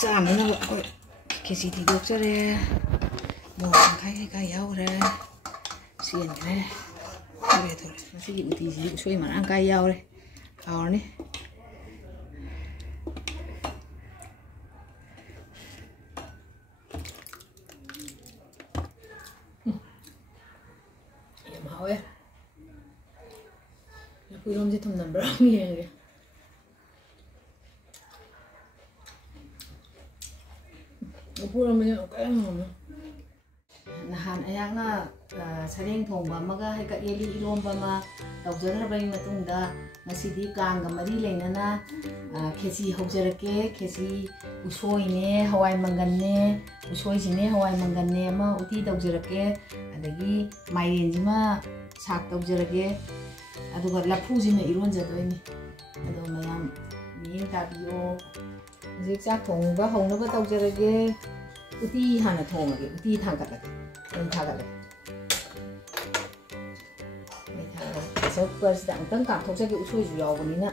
ꯆꯥꯅꯅꯕ ꯑꯩꯈꯣꯏ ꯈꯦꯆꯤ ꯊꯤꯗꯣꯛꯆꯔꯦ ꯃꯣꯔꯣꯛ ꯇꯪꯈꯥꯏ ꯀꯩꯀꯥ ꯌꯥꯎꯔꯦ ꯆꯦꯟꯈ꯭ꯔꯦ ꯊꯣꯔꯦ ꯉꯁꯤꯒꯤ ꯎꯇꯤꯁꯤꯗꯤ ꯎꯁꯣꯏ ꯃꯔꯥꯡ ꯀꯥꯏ ꯌꯥꯎꯔꯦ ꯍꯥꯎꯔꯅꯤ ꯌꯥꯝ ꯍꯥꯎꯋꯦ ꯂꯐꯨꯏꯔꯣꯝꯁꯦ ꯊꯨꯝꯅꯕ꯭ꯔꯥ ꯌꯦꯡꯒꯦ नहान अयाना सरेंग थोंबा मगा हैका एली इरोंबा मा तौजरबई मतुंगदा ngasidi kanga mari leinana khesi hojjarake khesi usoi hawai manganne usoi sine hawai manganne ma uti taujarake adagi mairen jima sak taujarake aduga laphu jina iron jadoini ado mayam mi tabiyo zik chak thongba hawnaba taujarage uti hana thongage uti thangkalake thangkalake cooker से अंतंग कामथोक उसोईसु यावबनिना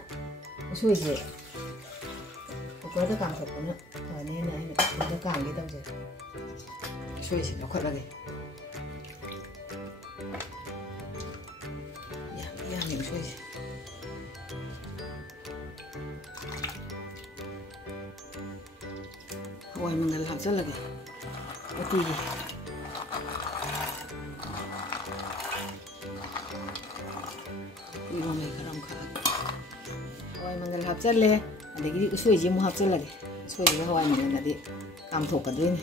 उसोईसे cooker दा कामथोकना फनेना आइना cooker कामगे तौजे उसोईसे लखटलागे याम उसोईसे हवाई मंगल हापचलगे उतीगे हवाई मंगल हापचले अदगी उसोईजे मु हापचलगे उसोईजे हवाई मंगलदी काम थोकदोइने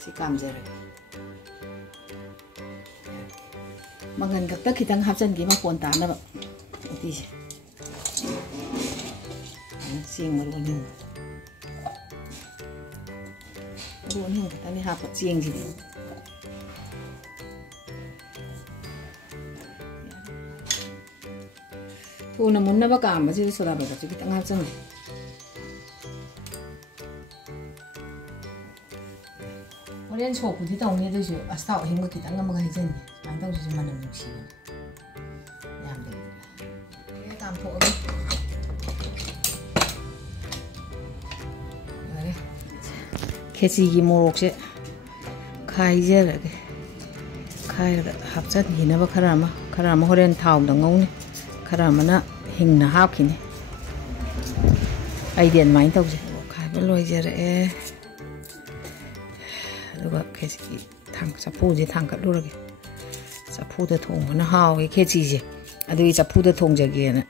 सि कामजरगे मंगन खक्ता खितंग हापचनगे मकोन तानबा उतीसे सिंग मरुनि खतनी हाप चिंगसिदि थूना मुन्नबा कामबसे सोदा बगसे खितंग हापचंगे होरेन सोपुदि तौनी दुसु अस्ताव हिंग खितंग अमगा हिजनि सुमाइन तौसु मनम नुसिबनि याम दे ये काम थोगे अरे खेची की मोरोक से खाइजरगे खाइरगा हापचनगिनबा खरामा होरेन थाव दंगौनी खरामना हिंगना हापखिने आइडियन माइन तौजे खाइबा लोइजरे अदुगा खेची थांग चफूजे थांगकलुरगे चफूदा थोंबना हावे खेचीजे अदुई चफूदा थोंजगेना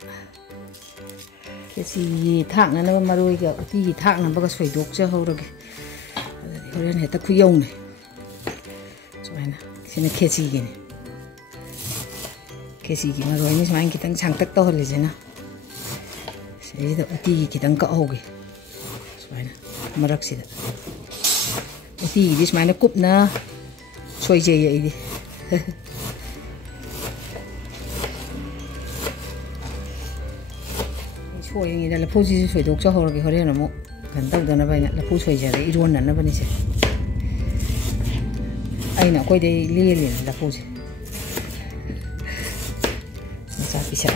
खेची थांगनबा मरोइगा उतीगी थांगनबा सोइदोकजा हौरगे होरेन हेता खुयौने सुमाइना सिने खेचीगिने खेसी की मरोइनी सुमाइन खितंग सांगतक तौहलेजेना सिदा उतीगी खितंग कहोगे सुमाइना मरकसिदा उतीगी सुमाइना कुपना सोइजे यइदि सोइंगिदा लफुजी सोइदोक चहोरगे होरेन अमु गन तौदना बाइना लफु सोइजरे इरोननबनिसे आइना कोइदे लेले लफुजी bisa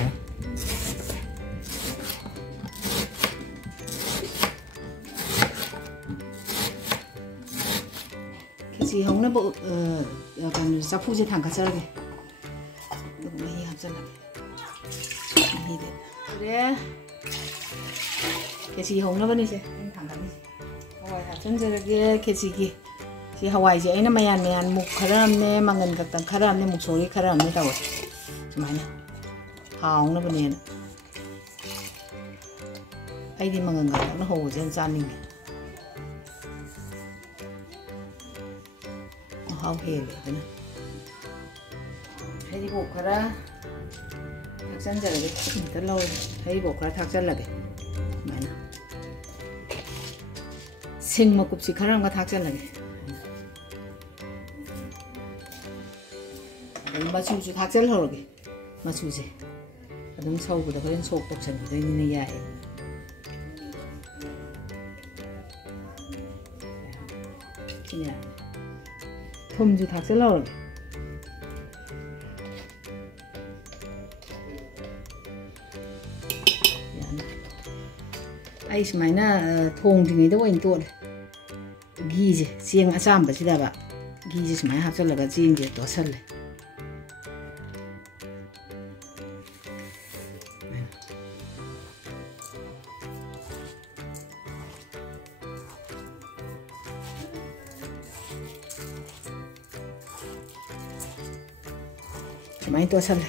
kisi hongna bo kan sapu je thang kacharage mai hapchalage ni de re kisi hongna bani se thang bani hawai hapchanjarage kisi ki si hawai je aina mayan muk kharamne mangan kaktan kharamne muk sori kharamne taw sumaina हाउना बनेना आइदी मंगन गाना होजे चानिंगे how हेले हना हेदी बो खरा थाक्सन जरगे त लो हेदी बो खरा थाक्सन लगे माना सिंग मकुपसी खरांगा थाक्सन लगे मचुजु थाक्सन होरगे मचुजे अदम सौबदा होरेन सोक तोक्सनगिदोइनिने याय किना थुमजु थाक्सलौरगे ai sumaina thongdingida oin tole ghee je chiang achamba sidaba ghee je sumai hapchalaga chiang je tosalle sumai tosalle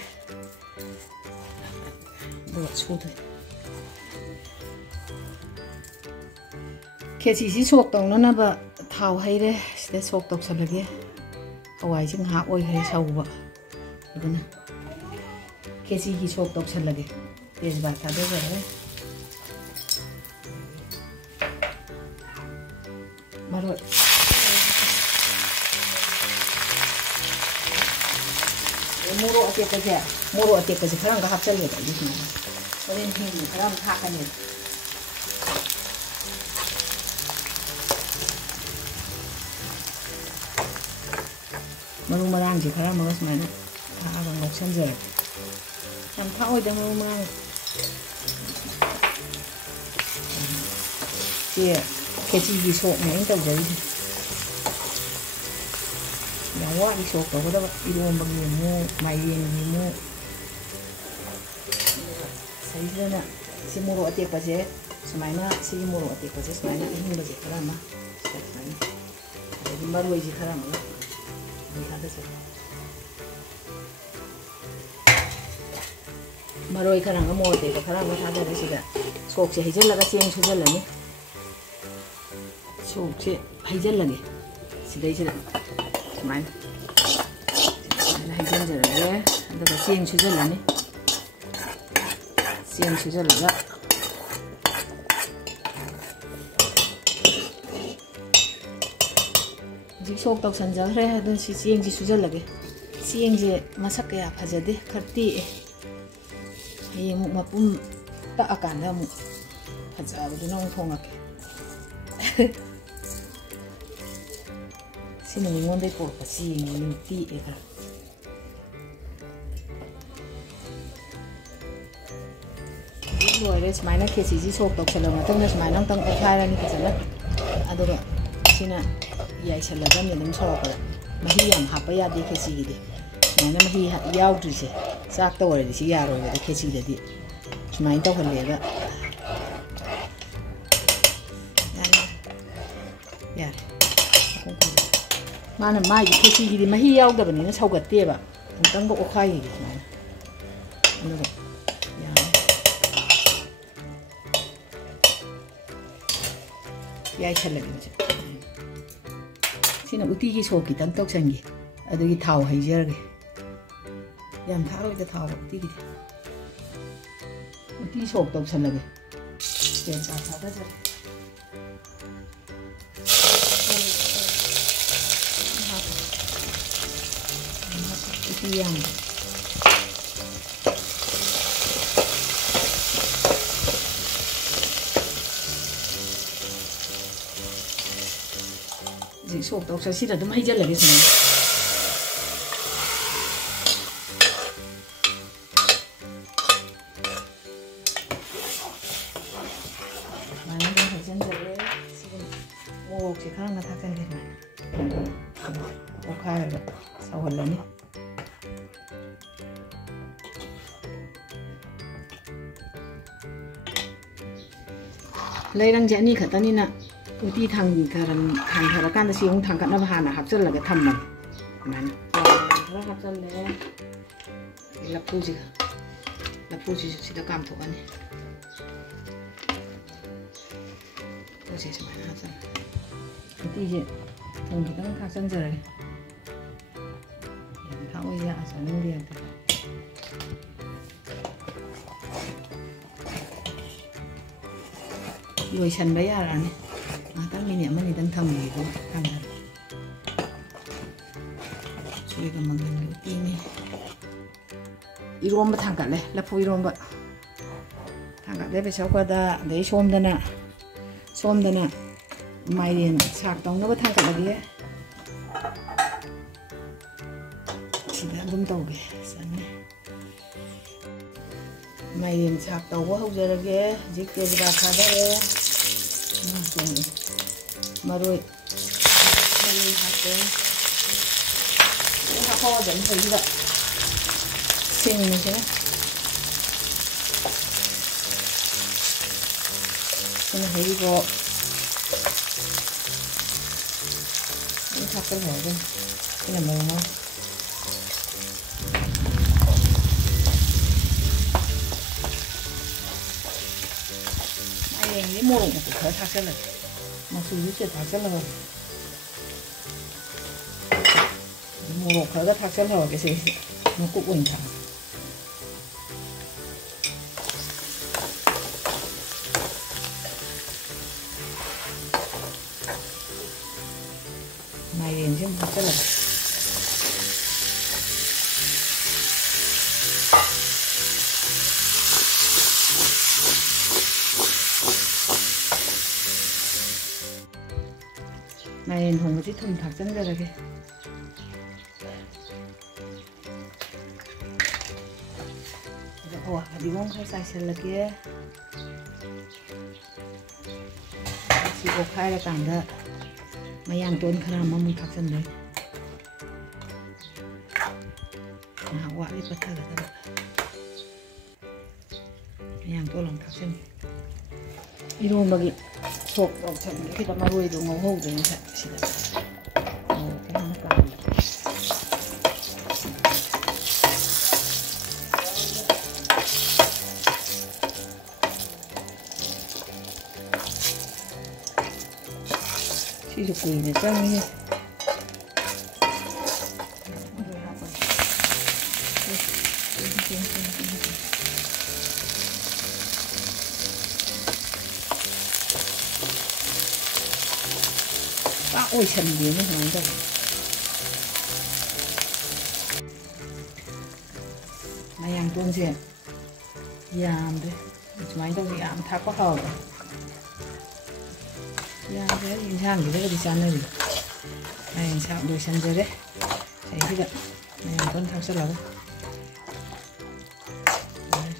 buat sudah Keci si sok tong na ba thau hai re sida sok tok sal lagi hawai jing ha oi hai sau ba idana keci ki sok tok sal lagi tez ba ta de re maro muro ate ka je kharang ga hap chal le ta ji na oren hin kharam tha ka ne maru marang ji khara magas mana tha ba ngok san je sam tha oi da maru marang ye keci gi sok ne eng tau jai ya wa gi sok ko da i ro ba gi mu mai yen gi mu sai dana si muro ate pa je smaina si muro ate pa je smaina hin ba je khara ma maru ji khara ma Maroi karang mo te ka karang ma thada sida sok che hijal laga cheng sujal lani sok che hijal lagi sidai sida mai hijal jare anda cheng sujal lani cheng sujal laga sok tok sanjal re adun si cheng ji sujal lage cheng je masak ya phajade kharti e mu mapum ta akanda mu phaja bu nong thong ake sinu ngon de ko pa si ni ti e ka loi re smaina keci ji sok tok chala ma tang na smaina tang o thai ra ni ka chala adoga sina yai salaga ni dum soro ka mahi yam hapa ya de keci gi de mana mahi yaw tu se sak to re si ya ro de keci de di smain to khale ga ya mana mai keci gi de mahi yaw da bani na sau ga te ba tang go o khai gi mana yai salaga ni sina uti gi soki tang tok sangi adugi thau haijarge yam tharoi da thau uti gi uti sok tok sanage ken sa sa da jare uti yam sok tok sa sida dum hijal lagi sini mana dum hijal jare sini oh si khang na thakan ge na o khai la sawal la ni leirang jani khatani na uti thang karam thang thara kan da siung thang kan na bahana hapchal laga thamman man ra hapchal le lappu ji sida kam tho ani to se sama hapchal uti je thong ki tang hapchal jare thang oi ya sa ning dia yoi san ba ya ra ni tang ni ne mani tang tham ni ko tham da sui ga mang ni ti ni irom ba thang ka le la phu irom ba thang ka de be chau ka da de som da na mai ren sak tong na ba thang ka la ge sida dum tau ge san ne ꯃꯥꯏꯔꯦꯟ ꯁꯥꯛ ꯇꯧꯕ ꯍꯧꯖꯔꯒꯦ ꯍꯧꯖꯤꯛ ꯇꯦꯖꯄꯥꯠ ꯊꯥꯗꯔꯦ ꯃꯔꯣꯏ ꯍꯥꯞꯄꯦ ꯍꯥꯞꯄꯒꯗꯕꯅꯤ ꯍꯧꯖꯤꯛꯇ ꯁꯤꯡꯁꯤꯅ sini haigo ini sakit aja ini mau ini mau untuk saya sakit lagi masuk juga sakit lagi mau kalau sakit lagi sih mau kukuin kan main sih macam apa? Main hong itu thun thak chân ra lagi. Wah, di bawah saya sai lagi ya. Si okai lah tanda. Mayang tuan kerana mamun kaksan deh. Nah, awak ni betul betul. Mayang tuan kaksan. Iru bagi sok sok kita mahu itu mahu dengan sih. Oh, kita makan. Itu kuihnya canggih. Pak, ôi chân biến nó nói rồi. Này ăn tuôn gì? Yam đấy. Máy đâu thì ăn thác có hầu. Ya, saya insan kita di sana ni. Yang saya di sana je. Saya tidak. Yang pun tak selalu.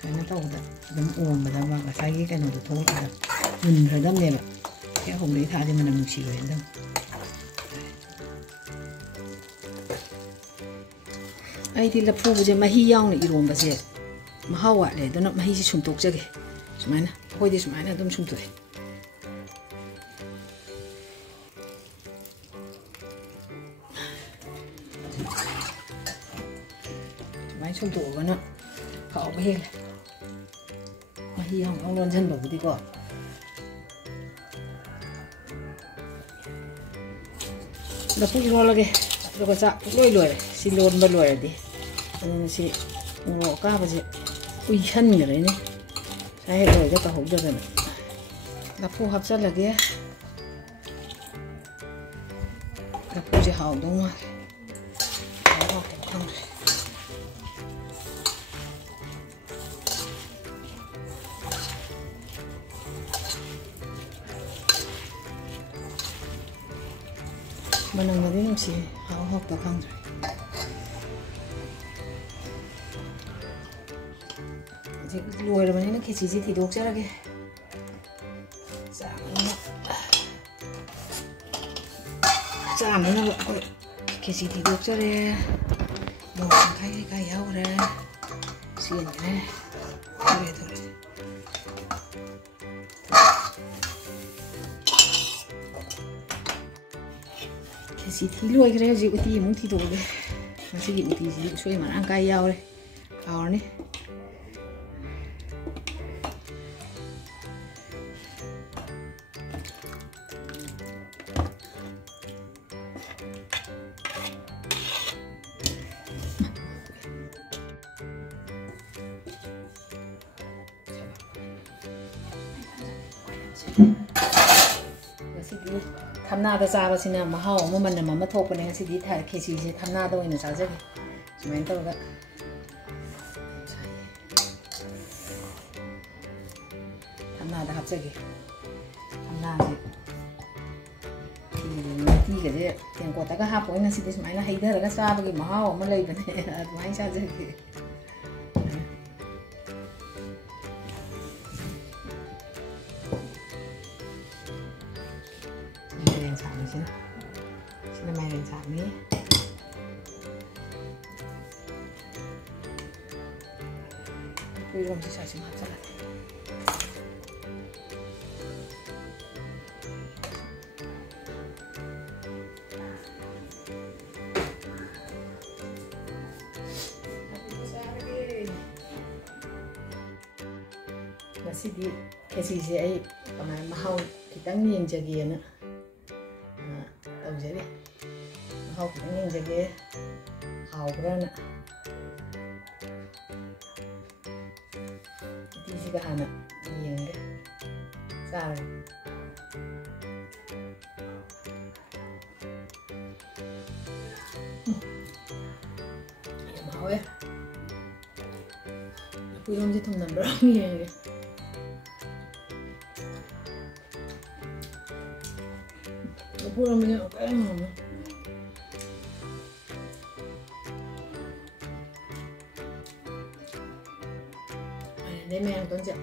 Saya tahu dah. Dam uang dah mak. Saya kan untuk tahu dah. Dam ni lah. Saya hong ni thadi mana musi ke dam. Ai di lepu je mahi yang ni irom basi. Mahawat le. Dan mahi si suntuk je ke. Semana. Kau di semana dam suntuk. Máy xung tụ của nó khẩu cái hết mà hi không ông luôn chân bảo đi qua đập phút lo lagi rồi có chạm lôi lùi xin luôn bật lùi đi xin ngộ ca và gì ui chân như đấy này sai hết rồi cho tao hỗ trợ rồi đập phút hấp dẫn là kia đập phút chỉ hỏng đúng không không Manang din si hawak to kang ji luar mana nak kisi ji tidur cara ke mana nak kisi tidur cara mau kai ya ora sian ne betul si thi lôi cái này gì cái gì muốn thi đồ đấy mà sử dụng thì sử dụng xuôi mà ăn cay dao đây hào này tham na ta cha ba sina ma hao mo man ma ma thok ne si di thai ke si se tham na do ina cha ja ke men to ga tham na da hap ja ke tham na ji ti ke je tiang ko ta ga hap ina si di mai na hai da ga cha ba ke ma hao ma lai ba ne mai cha ja ke sina mairen sakni puirom si sasim hapsala Masih khesi se ai kamai mahau kitang yengjage na tawjari mahau kitang yengjage hawbra na ti siga hana yenge sar ya mahau ya aku yang di tumnan berang yenge puramnya kayak mana? Ini memang tuh